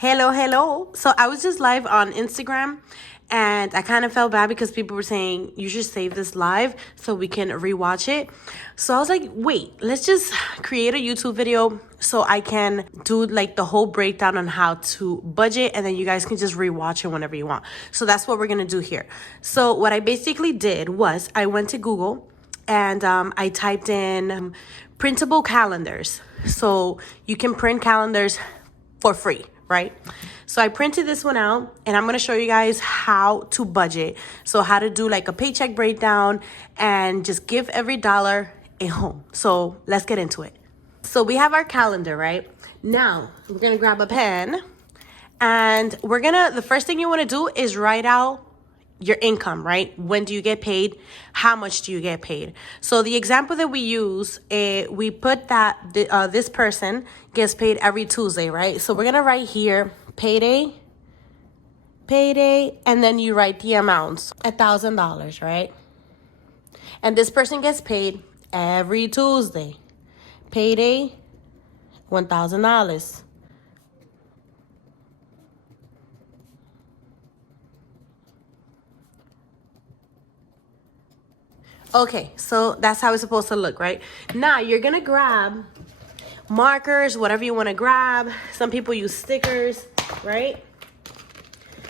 Hello. So I was just live on Instagram and I kind of felt bad because people were saying you should save this live so we can rewatch it. So I was like, wait, let's just create a YouTube video so I can do like the whole breakdown on how to budget, and then you guys can just rewatch it whenever you want. So that's what we're going to do here. So what I basically did was I went to Google and I typed in printable calendars. So you can print calendars for free, right? So I printed this one out and I'm gonna show you guys how to budget. So how to do like a paycheck breakdown and just give every dollar a home. So let's get into it. So we have our calendar, right? Now we're gonna grab a pen and the first thing you wanna do is write out your income, right? When do you get paid? How much do you get paid? So the example that we use, we put that this person gets paid every Tuesday, right? So we're gonna write here, payday, and then you write the amounts, $1,000, right? And this person gets paid every Tuesday. Payday, $1,000. Okay, so that's how it's supposed to look, right? Now you're gonna grab markers, whatever you wanna grab. Some people use stickers, right?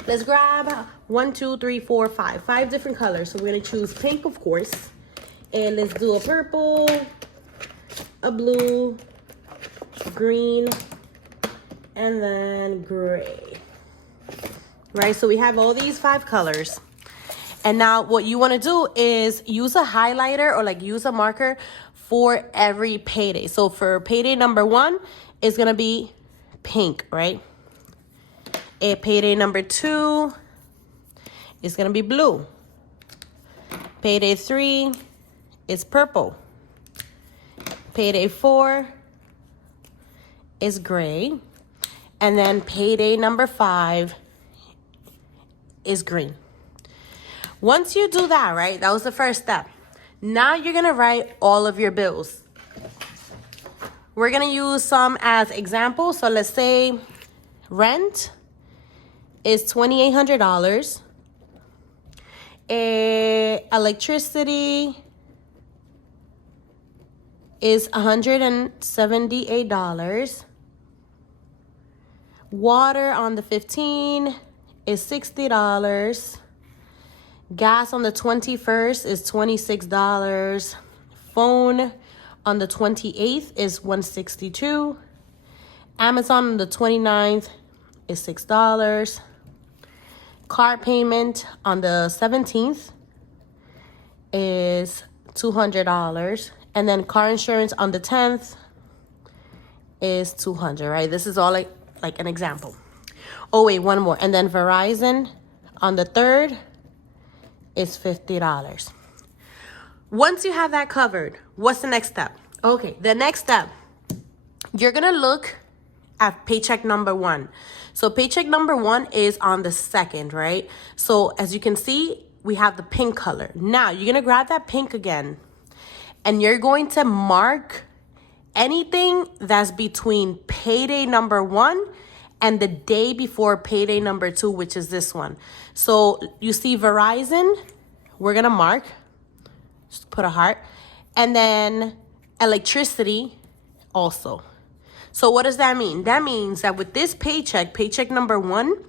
Let's grab 1, 2, 3, 4, 5. 5 different colors. So we're gonna choose pink, of course. And let's do a purple, a blue, green, and then gray. Right, so we have all these 5 colors. And now what you want to do is use a highlighter or like use a marker for every payday. So for payday number 1, it's going to be pink, right? And payday number 2 is going to be blue. Payday 3 is purple. Payday 4 is gray. And then payday number 5 is green. Once you do that, right, that was the first step. Now you're going to write all of your bills. We're going to use some as examples. So let's say rent is $2,800. Electricity is $178. Water on the 15 is $60. Gas on the 21st is $26. Phone on the 28th is $162. Amazon on the 29th is $6. Car payment on the 17th is $200. And then car insurance on the 10th is $200, right? This is all like an example. Oh, wait, one more. And then Verizon on the 3rd is $50. Once you have that covered, what's the next step? Okay, the next step, you're gonna look at paycheck number 1. So paycheck number 1 is on the 2nd, right? So as you can see, we have the pink color. Now you're gonna grab that pink again and you're going to mark anything that's between payday number 1 and the day before payday number 2, which is this one. So you see Verizon, we're gonna mark, just put a heart, and then electricity also. So what does that mean? That means that with this paycheck number 1,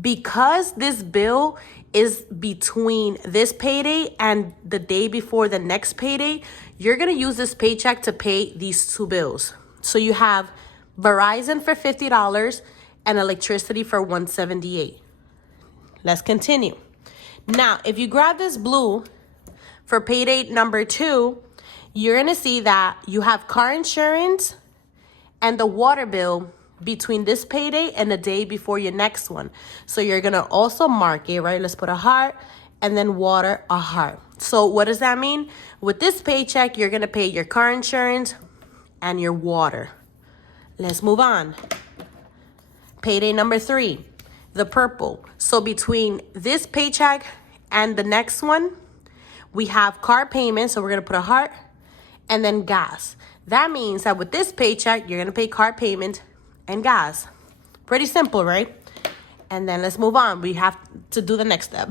because this bill is between this payday and the day before the next payday, you're gonna use this paycheck to pay these 2 bills. So you have Verizon for $50 and electricity for $178. Let's continue. Now, if you grab this blue for payday number 2, you're gonna see that you have car insurance and the water bill between this payday and the day before your next one. So you're gonna also mark it, right? Let's put a heart and then water, a heart. So what does that mean? With this paycheck, you're gonna pay your car insurance and your water. Let's move on. Payday number 3, the purple. So between this paycheck and the next one, we have car payment. So we're going to put a heart and then gas. That means that with this paycheck, you're going to pay car payment and gas. Pretty simple, right? And then let's move on. We have to do the next step.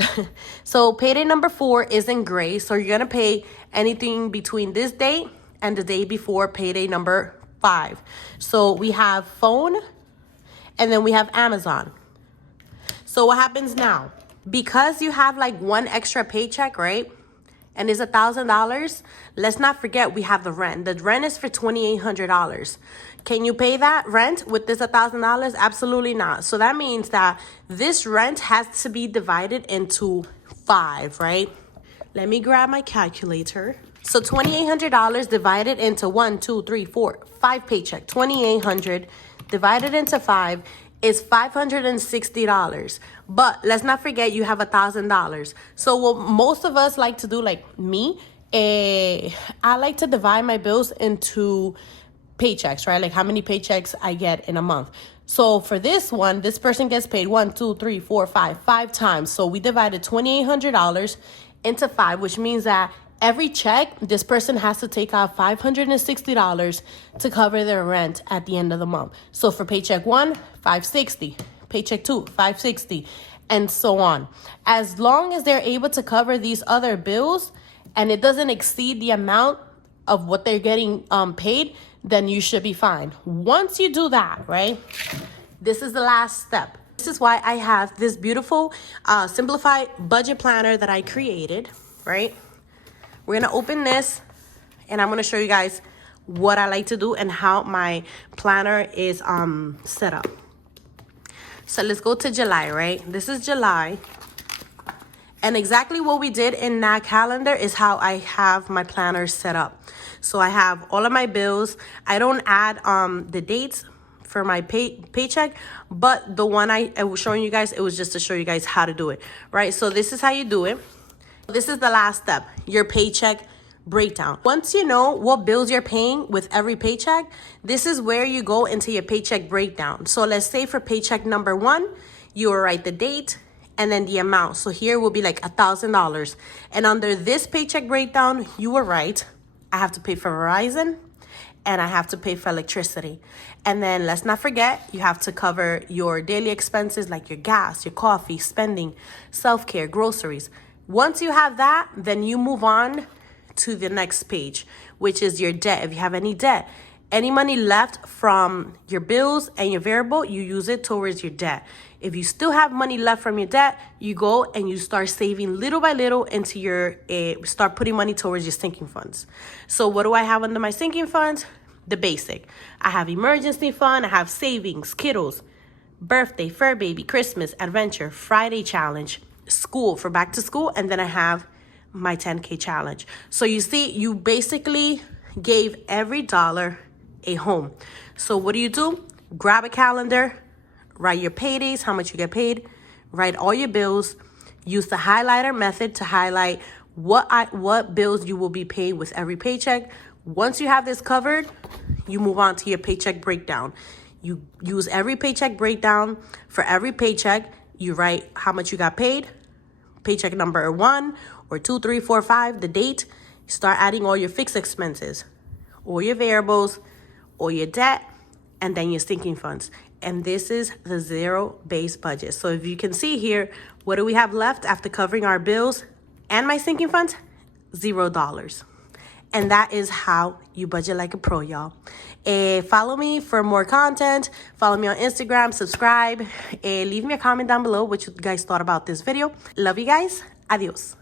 So payday number 4 is in gray. So you're going to pay anything between this date and the day before payday number 5. So we have phone, and then we have Amazon. So what happens now? Because you have like one extra paycheck, right? And it's $1,000. Let's not forget we have the rent. The rent is for $2,800. Can you pay that rent with this $1,000? Absolutely not. So that means that this rent has to be divided into 5, right? Let me grab my calculator. So $2,800 divided into 1, 2, 3, 4, 5 paycheck. $2,800 divided into 5 is $560. But let's not forget you have $1,000. So what most of us like to do, like me, I like to divide my bills into paychecks, right? Like how many paychecks I get in a month. So for this one, this person gets paid 1, 2, 3, 4, 5 times. So we divided $2,800 into 5, which means that every check, this person has to take out $560 to cover their rent at the end of the month. So for paycheck 1, $560, paycheck 2, $560, and so on. As long as they're able to cover these other bills and it doesn't exceed the amount of what they're getting paid, then you should be fine. Once you do that, right, this is the last step. This is why I have this beautiful simplified budget planner that I created, right? We're gonna open this and I'm gonna show you guys what I like to do and how my planner is set up. So let's go to July, right? This is July. And exactly what we did in that calendar is how I have my planner set up. So I have all of my bills. I don't add the dates for my paycheck, but the one I was showing you guys, it was just to show you guys how to do it, right? So this is how you do it. This is the last step, your paycheck breakdown. Once you know what bills you're paying with every paycheck, this is where you go into your paycheck breakdown. So let's say for paycheck number 1, you will write the date and then the amount. So here will be like $1,000. And under this paycheck breakdown, you will write, I have to pay for Verizon and I have to pay for electricity. And then let's not forget, you have to cover your daily expenses like your gas, your coffee, spending, self-care, groceries. Once you have that, then you move on to the next page, which is your debt. If you have any debt, any money left from your bills and your variable, you use it towards your debt. If you still have money left from your debt, you go and you start saving little by little into your, start putting money towards your sinking funds. So what do I have under my sinking funds? The basic. I have emergency fund, I have savings, kiddos, birthday, fur baby, Christmas, adventure, Friday challenge, school for back to school, and then I have my 10K challenge. So you see, you basically gave every dollar a home. So what do? Grab a calendar, write your paydays, how much you get paid, write all your bills, use the highlighter method to highlight what bills you will be paid with every paycheck. Once you have this covered, you move on to your paycheck breakdown. You use every paycheck breakdown. For every paycheck, you write how much you got paid, paycheck number 1 or 2, 3, 4, 5, the date. Start adding all your fixed expenses, all your variables, all your debt, and then your sinking funds. And this is the zero-based budget. So if you can see here, what do we have left after covering our bills and my sinking funds? $0. And that is how you budget like a pro, y'all. Follow me for more content. Follow me on Instagram, subscribe. Leave me a comment down below what you guys thought about this video. Love you guys. Adios.